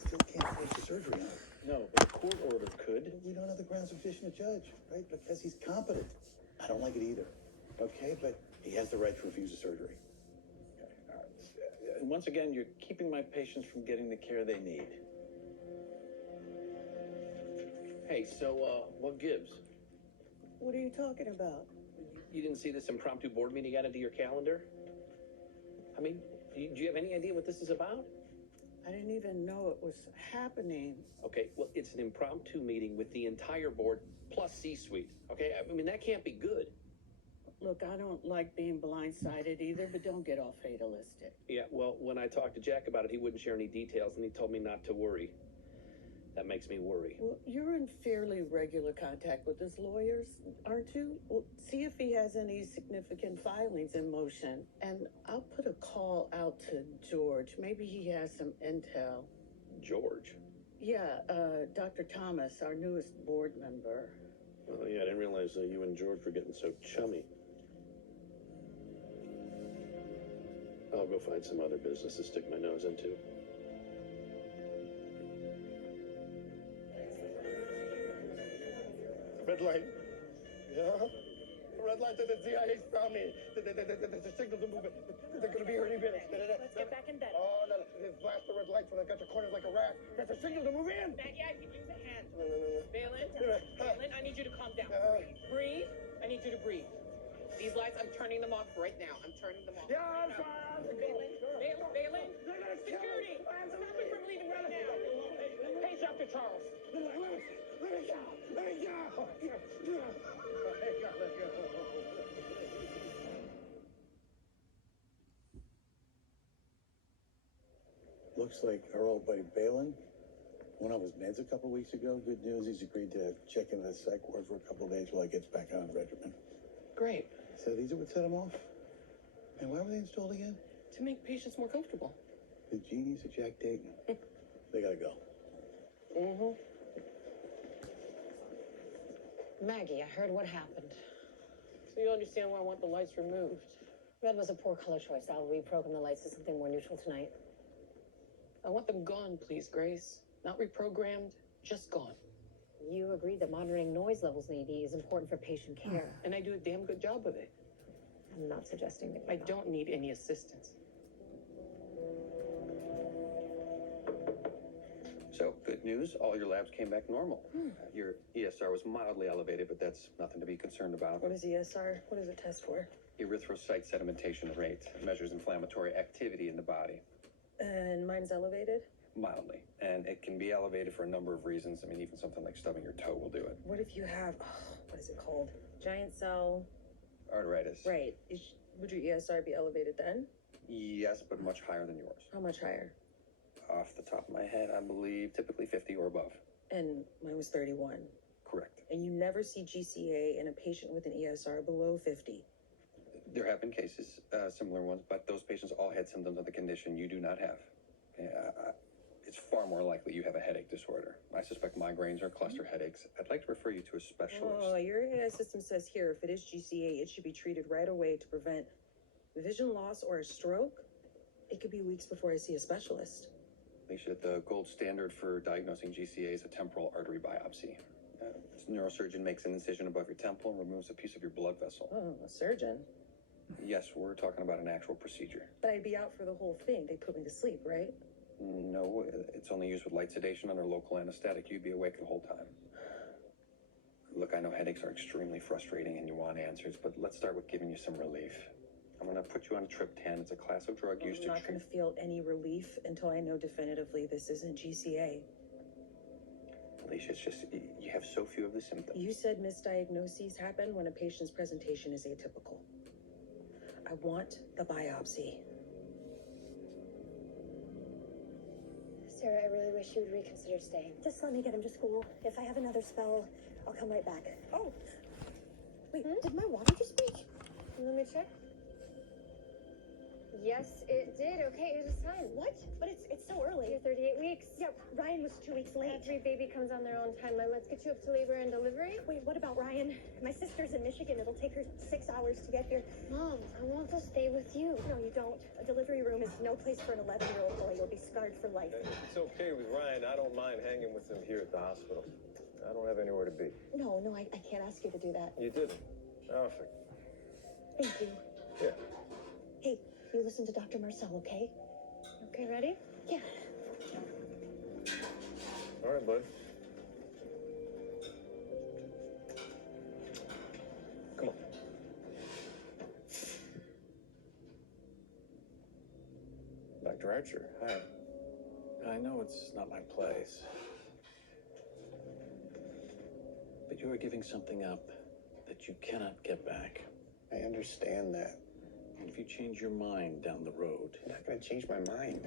still can't force the surgery on him. No, but a court order could. We don't have the grounds of petition a judge, right? Because he's competent. I don't like it either. Okay, but he has the right to refuse the surgery. Okay, all right. And once again, you're keeping my patients from getting the care they need. Hey, so, what gives? What are you talking about? You didn't see this impromptu board meeting added to your calendar? I mean, do you have any idea what this is about? I didn't even know it was happening. Okay, well, it's an impromptu meeting with the entire board plus C-suite. Okay, I mean, that can't be good. Look, I don't like being blindsided either, but don't get all fatalistic. Yeah, well, when I talked to Jack about it, he wouldn't share any details, and he told me not to worry. That makes me worry. Well, you're in fairly regular contact with his lawyers, aren't you? Well, see if he has any significant filings in motion. And I'll put a call out to George. Maybe he has some intel. George? Yeah, Dr. Thomas, our newest board member. Oh, yeah, I didn't realize you and George were getting so chummy. I'll go find some other business to stick my nose into. Red light. Yeah? Red light. The CIA's found me. The signal to move it. They're going to be here any minute. Let's get back in bed. Oh, no. Flash the red lights when they've got your corners like a rat. That's a signal to move in. Yeah, you can use a hand. No. Balin, I need you to calm down. Breathe. I need you to breathe. These lights, I'm turning them off right now. I'm turning them off. Yeah, I'm fine. Balin, security. Stop me from leaving right now. Hey, Dr. Charles. Let me go. Looks like our old buddy Balin went on his meds a couple weeks ago. Good news, he's agreed to check into the psych ward for a couple of days while he gets back on regimen. Great. So these are what set him off? And why were they installed again? To make patients more comfortable. The genius of Jack Dayton. They gotta go. Mm-hmm. Maggie, I heard what happened. So you understand why I want the lights removed? Red was a poor color choice. I'll reprogram the lights to something more neutral tonight. I want them gone, please, Grace. Not reprogrammed, just gone. You agreed that monitoring noise levels in ED is important for patient care. And I do a damn good job of it. I'm not suggesting that I you're not. don't need any assistance. So, good news, all your labs came back normal. Your ESR was mildly elevated, but that's nothing to be concerned about. What is ESR? What does it test for? Erythrocyte sedimentation rate measures inflammatory activity in the body, And mine's elevated? mildly. And it can be elevated for a number of reasons. I mean, even something like stubbing your toe will do it. What if you have, what is it called? Giant cell. Arteritis. Right. Would your ESR be elevated then? Yes, but much higher than yours. How much higher? Off the top of my head, I believe typically 50 or above. And mine was 31. Correct. And you never see GCA in a patient with an ESR below 50. There have been cases, similar ones, but those patients all had symptoms of the condition you do not have. It's far more likely you have a headache disorder. I suspect migraines or cluster headaches. I'd like to refer you to a specialist. Oh, your AI system says here, if it is GCA, it should be treated right away to prevent vision loss or a stroke. It could be weeks before I see a specialist. Alicia, the gold standard for diagnosing GCA is a temporal artery biopsy. This neurosurgeon makes an incision above your temple and removes a piece of your blood vessel. Oh, a surgeon. Yes, we're talking about an actual procedure. But I'd be out for the whole thing. They put me to sleep, right? No, it's only used with light sedation under local anesthetic. You'd be awake the whole time. Look, I know headaches are extremely frustrating and you want answers, but let's start with giving you some relief. I'm going to put you on triptan. It's a class of drug used to I'm not going to feel any relief until I know definitively this isn't GCA. Alicia, it's just, you have so few of the symptoms. You said misdiagnoses happen when a patient's presentation is atypical. I want the biopsy. Sarah, I really wish you would reconsider staying. Just let me get him to school. If I have another spell, I'll come right back. Oh! Wait, did my water just break? Let me check. Yes, it did. Okay, it was fine. What? But it's so early. You're 38 weeks. Yeah, Ryan was 2 weeks late. Every baby comes on their own timeline. Let's get you up to labor and delivery. Wait, what about Ryan? My sister's in Michigan. It'll take her 6 hours to get here. Mom, I want to stay with you. No, you don't. A delivery room is no place for an 11-year-old boy. You'll be scarred. scarred for life. It's okay with Ryan. I don't mind hanging with him here at the hospital. I don't have anywhere to be. No, I can't ask you to do that. You didn't. Perfect. Thank you. Yeah. Hey, you listen to Dr. Marcel, okay? Okay, ready? Yeah. All right, bud. Come on. Dr. Archer, hi. I know it's not my place. But you are giving something up that you cannot get back. I understand that. And if you change your mind down the road, I'm not gonna change my mind.